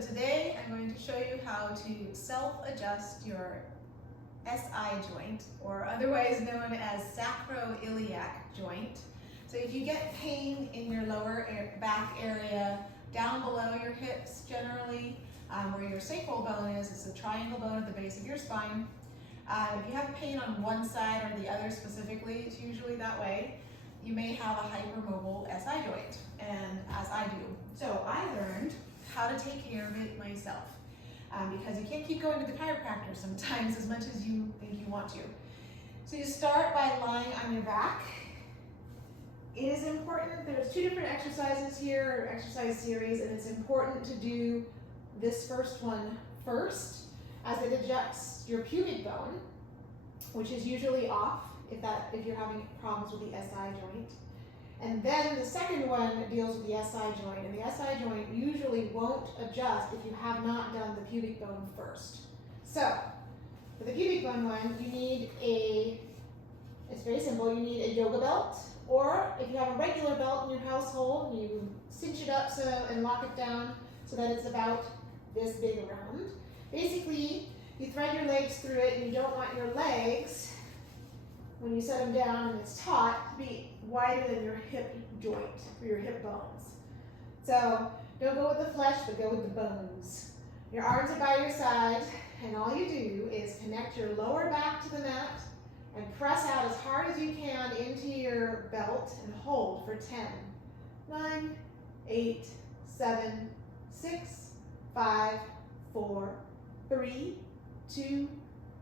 today I'm going to show you how to self-adjust your SI joint, or otherwise known as sacroiliac joint. So if you get pain in your lower back area, down below your hips generally, where your sacral bone is, it's the triangle bone at the base of your spine. If you have pain on one side or the other specifically, it's usually that way, you may have a hypermobile SI joint, and as I do. So I learned how to take care of it myself, because you can't keep going to the chiropractor sometimes as much as you think you want to. So you start by lying on your back. It is important, there's two different exercises here, or exercise series, and it's important to do this first one first, as it adjusts your pubic bone, which is usually off if you're having problems with the SI joint. And then the second one deals with the SI joint, and the SI joint usually won't adjust if you have not done the pubic bone first. So, for the pubic bone one, you need it's very simple, you need a yoga belt, or if you have a regular belt in your household, you cinch it up and lock it down so that it's about this big around. Basically, you thread your legs through it, and you don't want your legs, when you set them down and it's taut, to be wider than your hip joint, or your hip bones. So don't go with the flesh, but go with the bones. Your arms are by your sides, and all you do is connect your lower back to the mat and press out as hard as you can into your belt and hold for 10, 9, 8, 7, 6, 5, 4, 3, 2,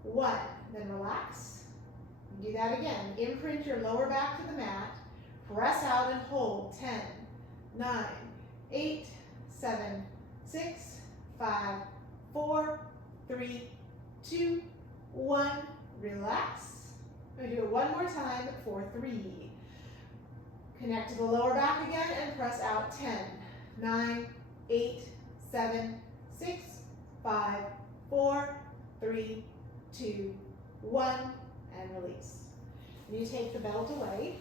1. Then relax. Do that again. Imprint your lower back to the mat. Press out and hold. 10, 9, 8, 7, 6, 5, 4, 3, 2, 1. Relax. I'm going to do it one more time for 3. Connect to the lower back again and press out. 10, 9, 8, 7, 6, 5, 4, 3, 2, 1. And release. And you take the belt away.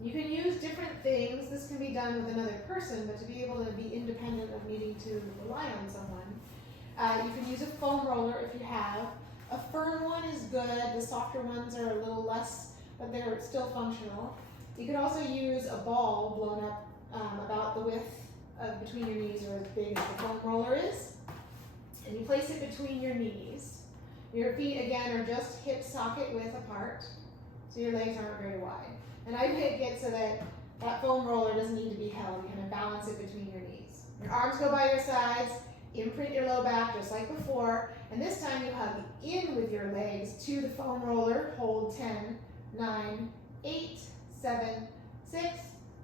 You can use different things. This can be done with another person, but to be able to be independent of needing to rely on someone, you can use a foam roller if you have. A firm one is good. The softer ones are a little less, but they're still functional. You could also use a ball blown up about the width of between your knees, or as big as the foam roller is. And you place it between your knees. Your feet, again, are just hip socket width apart, so your legs aren't very wide. And I make it so that that foam roller doesn't need to be held. You can balance it between your knees. Your arms go by your sides, imprint your low back just like before, and this time you hug in with your legs to the foam roller. Hold 10, 9, 8, 7, 6,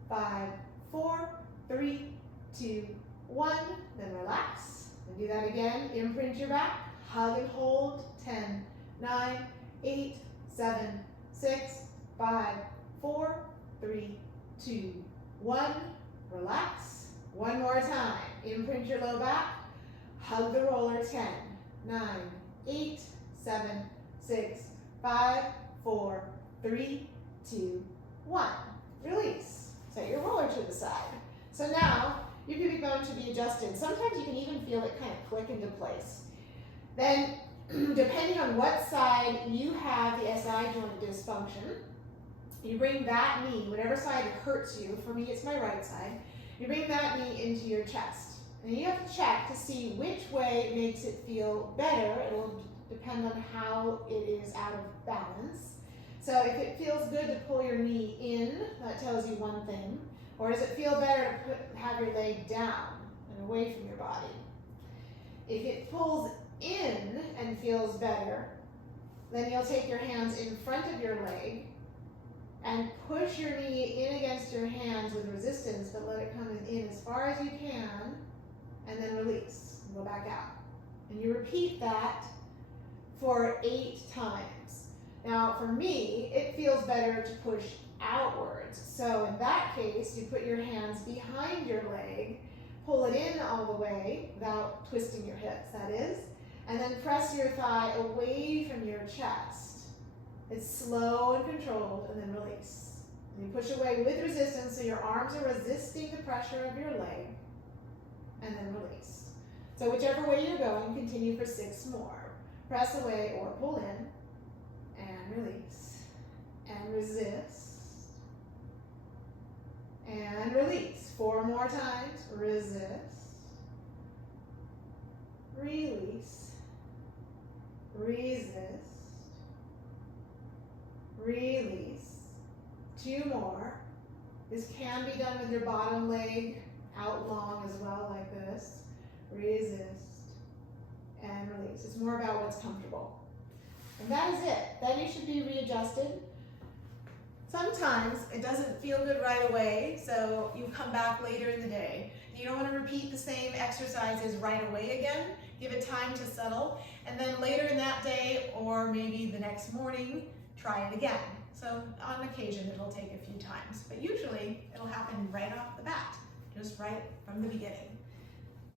5, 4, 3, 2, 1. Then relax. And do that again. Imprint your back. Hug and hold. 10, 9, 8, 7, 6, 5, 4, 3, 2, 1. Relax. One more time. Imprint your low back. Hug the roller. 10, 9, 8, 7, 6, 5, 4, 3, 2, 1. Release. Set your roller to the side. So now your pubic bone should be adjusted. Sometimes you can even feel it kind of click into place. Then, depending on what side you have the SI joint dysfunction, you bring that knee, whatever side hurts you, for me it's my right side, you bring that knee into your chest. And you have to check to see which way makes it feel better. It will depend on how it is out of balance. So if it feels good to pull your knee in, that tells you one thing. Or does it feel better to have your leg down and away from your body? If it pulls in and feels better, then you'll take your hands in front of your leg and push your knee in against your hands with resistance, but let it come in as far as you can, and then release and go back out. And you repeat that for 8 times. Now for me, it feels better to push outwards. So in that case, you put your hands behind your leg, pull it in all the way without twisting your hips, that is, and then press your thigh away from your chest. It's slow and controlled, and then release. And you push away with resistance, so your arms are resisting the pressure of your leg, and then release. So whichever way you're going, continue for 6 more. Press away or pull in, and release, and resist, and release. 4 more times, resist, release, resist, release. 2 more. This can be done with your bottom leg out long as well, like this. Resist and release. It's more about what's comfortable. And that is it. Then you should be readjusted. Sometimes it doesn't feel good right away, so you come back later in the day. You don't want to repeat the same exercises right away again. Give it time to settle. And then later in that day, or maybe the next morning, try it again. So on occasion, it'll take a few times, but usually it'll happen right off the bat, just right from the beginning.